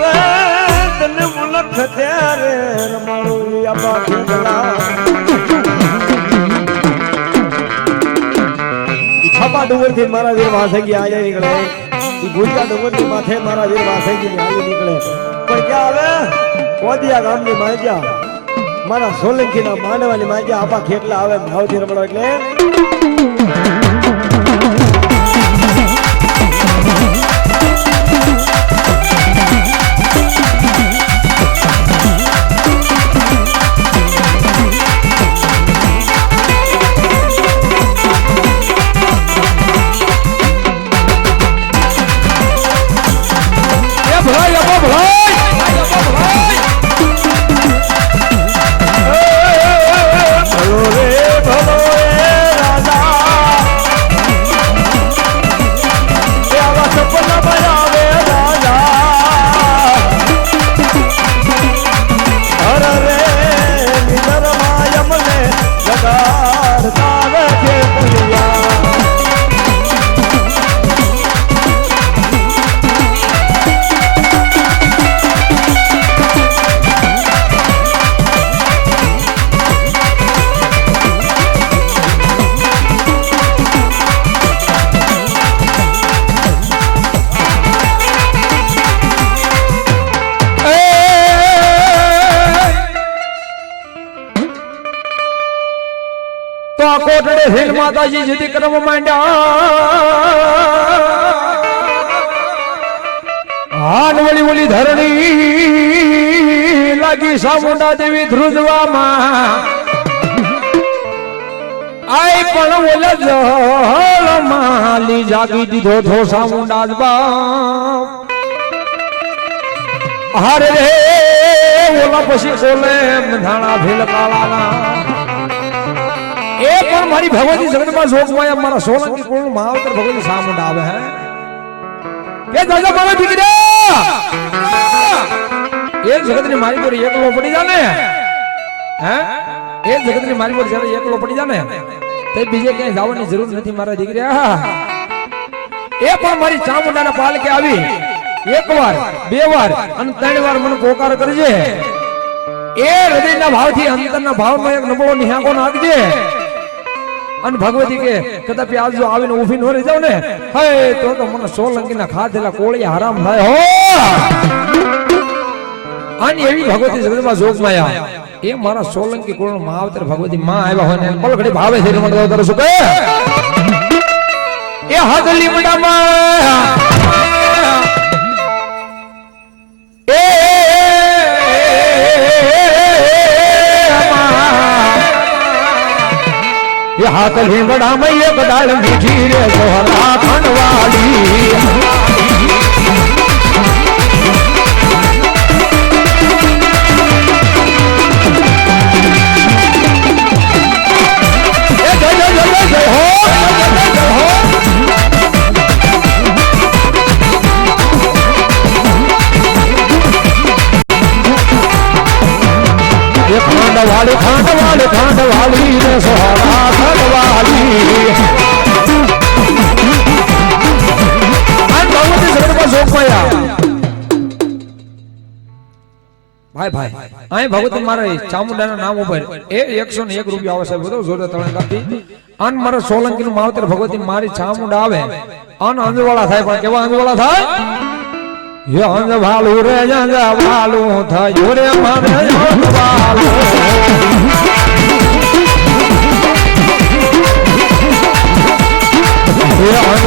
રે તને મુલક ત્યારે રમાડું ખેગલા છપા ડુંગરથી મારા વીર વાસંગી આજે નીકળે. ઈ ભૂજકા ડુંગરની માથે મારા વીર વાસંગી હાલી નીકળે. પણ ક્યાં આવે? કોદિયા ગામની માજ્યા. મારા સોલંકી ના માંડવાની માજ્યા આપા ખેટલા આવે ભાવથી રમણો એટલે કોટડે હિલ માતાજી સુધી કર્મ માંડ્યા. હાન વળી વળી ધરણી લાગી સામુંડા દેવી ધ્રુજવામાં. આઈ પણ ઓલે જળ માલી જાગી દીધો થો સામુંડા જ બાપ. હારે રે, ઓલા પછી ઓલે ધાણા ભીલ કાળાના. મારી ભગવતી જગતમાં જોગમાં મારા સોલંકી કુળનું માવતર ભગવતી સામુંડ આવે હે. કે દાદા મારા દીકરા એ જગતની મારી પર એકલો પડી જાને. હે? એ જગતની મારી પર જ્યારે એકલો પડી જાને તે બીજે ક્યાંય જવાની જરૂર નથી મારા દીકરા. એ પણ મારી ચામુંડાના પાલકે આવી. એક વાર બે વાર અને ત્રણ વાર મને પોકાર કરજે. એ હૃદયના ભાવથી અંતરના ભાવમાં એક નબળો નિહાકો નાખજે. અને ભગવતી કે, કદાપી આજ આવીને ઊભી ન રહી જાવ ને? હે, તો તો મને સોલંકીના ખાધેલા કોળી હરામ થાય, હો! આની એવી ભગવતી જગતમાં જોગ માયા. એ મારા સોલંકી કુળનો માવતર ભગવતી માં આવ્યા હોય ને પલખડી ભાવે છે રમણ દો કરું છું કે એ હાથ લીમડામાં એ હાથ લીમડા એક ડાળ મીઠી રે સોહરા ખંડવાળી. ખાંડવાળી ખાંડવાળી ખાંડવાળી રે સોહરા અહીં ભગવતી મારે ચામુંડાના નામ ઉપર એ એકસો એક રૂપિયા આવે સાહેબ અન મારે સોલંકી નું માવતર ભગવતી મારી ચામુંડા આવે. અન અંજવાળા થાય, પણ કેવા અંજવાળા થાય? યે અંજવાળું રે અંજવાળું થયું રે મને અંજવાળું યે અંજવાળું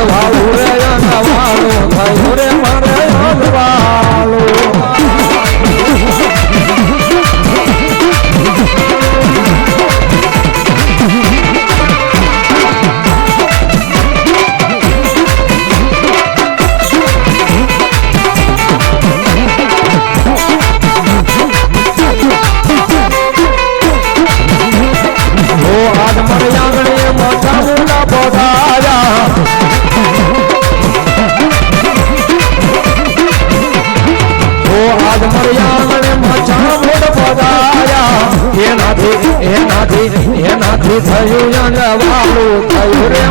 એનાથી થયું અંગવાળું થયું રે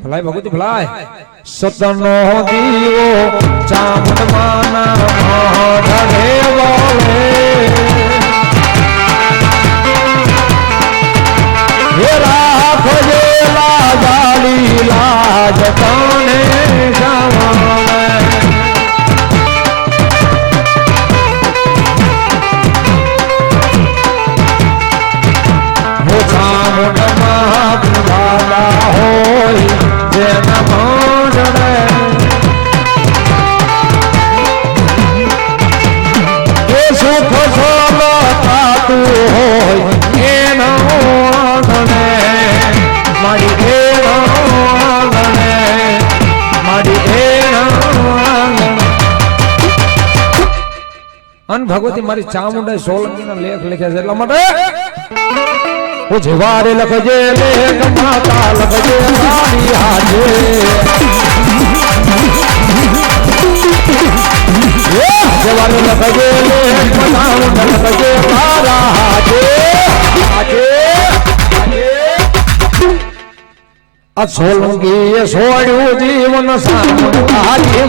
ભલાય ભગવતી ભલાય. સતનો દીવો ચામુંડ માના ભગવતી મારી ચામુંડા સોલંકીના લેખ લખ્યા છે. એટલા માટે હું જેવારે લખજે લેખ માતા લખજે રાણી હાજે. જવારે લખજે લેખ માતા લખજે મારા હાજે. હાજે આ સોલંકી એ સોડ્યું જીવન સામું તારી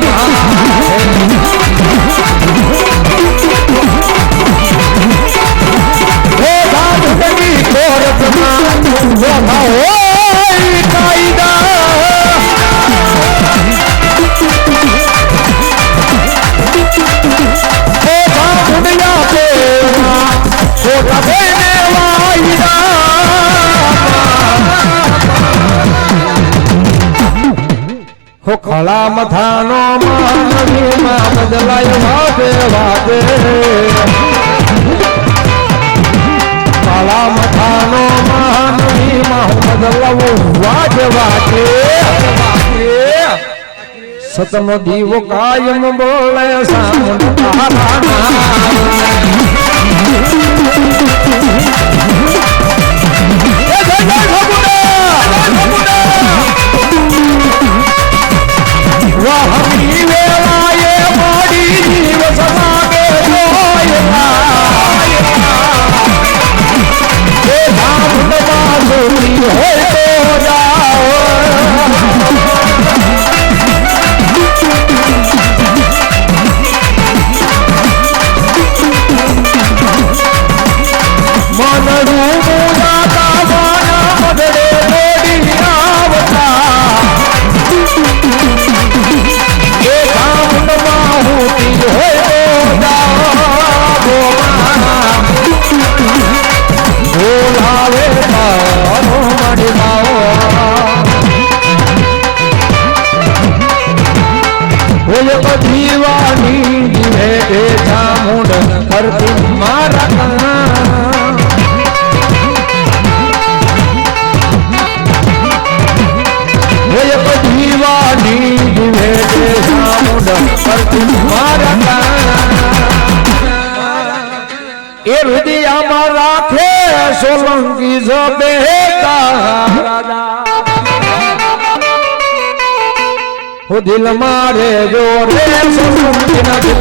મથાનો માનવીમાં બદલાય વાતે વાતે કાળા મથાનો માનવીમાં માં બદલાવો વાતે વાગે સતનો દીવો કાયમ બોલે સામ તારા નામ. ચામુંડ કરતી મારા કાન. ઓય દીવાની દિવે એ ચામુંડ કરતી મારા કાન. એ હૃદયમાં રાખે સોલંકી જબેતા હો દિલ મારે જોરે સોલંકી ના દિલ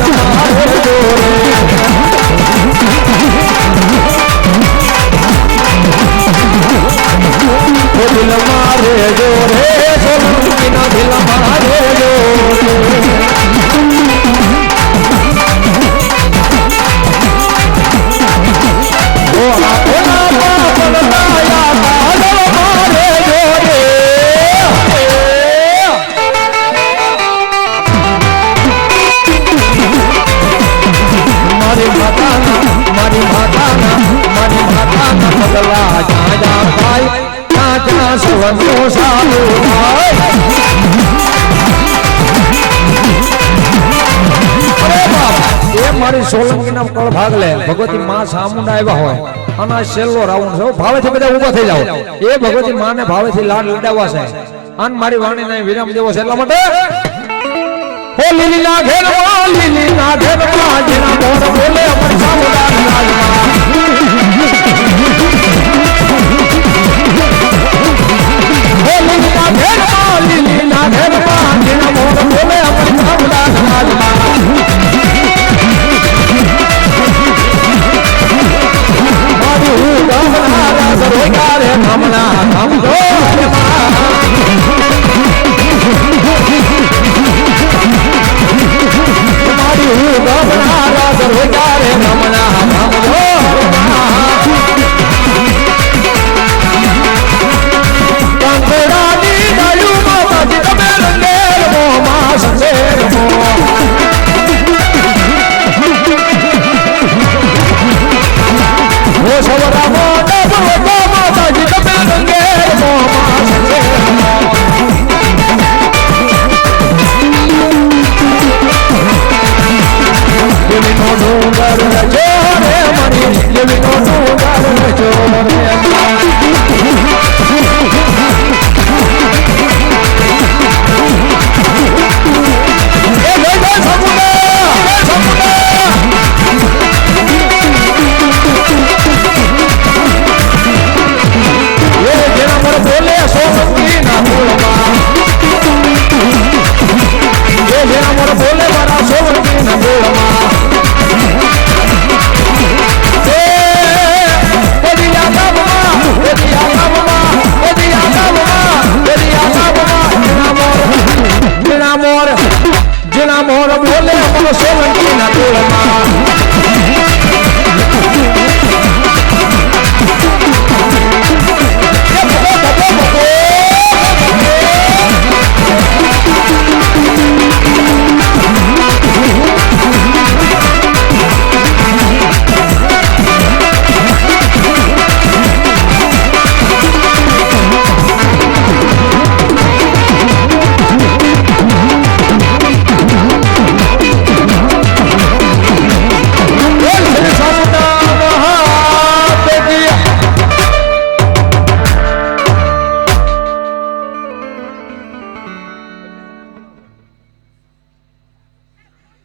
દિલ મારે જોરે સોલંકી ના દિલ મારે જોરે સવનો સોલંકી મારી સોલંકીના કળ ભાગ લે. ભગવતી માં સામુંડા આવ્યા હોય. અને આ છેલ્લો રાઉન્ડ છે. ભાવેથી બધા ઊભા થઈ જાઓ. એ ભગવતી માને ભાવેથી લાડ લડાવવા છે. અને મારી વાણીને વિરામ દેવો છે. એટલા માટે ઓ લીલી ના ઘેરમાં લીલી ના ઘેરમાં જેના મોર બોલે, અમર સામુદાન Yeah.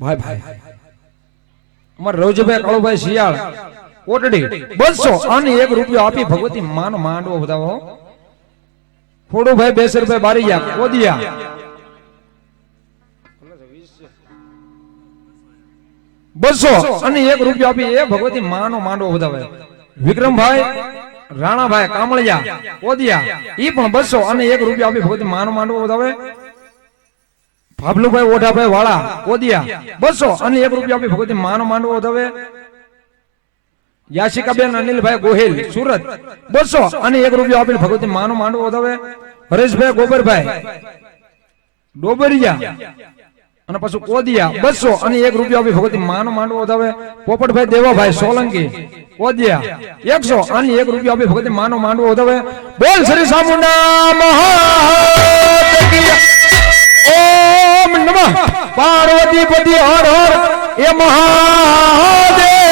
ભાઈ ભાઈ અમાર રવજીભાઈ કાળુભાઈ શિયાળ કોટડી બસો અને એક રૂપિયો આપી ભગવતી માનો માંડવો બતાવો હો. ફોડુભાઈ બેસરભાઈ બારીયા કોદિયા. બસો અને એક રૂપિયો આપી એ ભગવતી માનો માંડવો બતાવે વિક્રમભાઈ, રાણાભાઈ, કામળિયા, કોદિયા, ઈ પણ બસો અને એક રૂપિયો આપી ભગવતી માનો માંડવો બતાવે ભાભલુભાઈ ઓઢાભાઈ વાળા કોદિયા બસો અને એક રૂપિયા ભગવતી માનો માંડવો હવે યાશિકાબેન અનિલભાઈ ગોહિલ, સુરત, બસો અને એક રૂપિયો આપીને ભગવતી માનો માંડવો હવે હરેશભાઈ ગોબરભાઈ, ડોબરિયા અને પછી કોદિયા બસો અને એક રૂપિયો આપી ભગવતી માનો માંડવો વધાવે પોપટભાઈ દેવાભાઈ, સોલંકી કોદિયા એકસો અને એક રૂપિયો આપી ભગવતી માનો માંડવો વધાવે બોલ શ્રી સામુંડા મહા ઓમ નમઃ. પાર્વતીપતિ હર હર એ મહા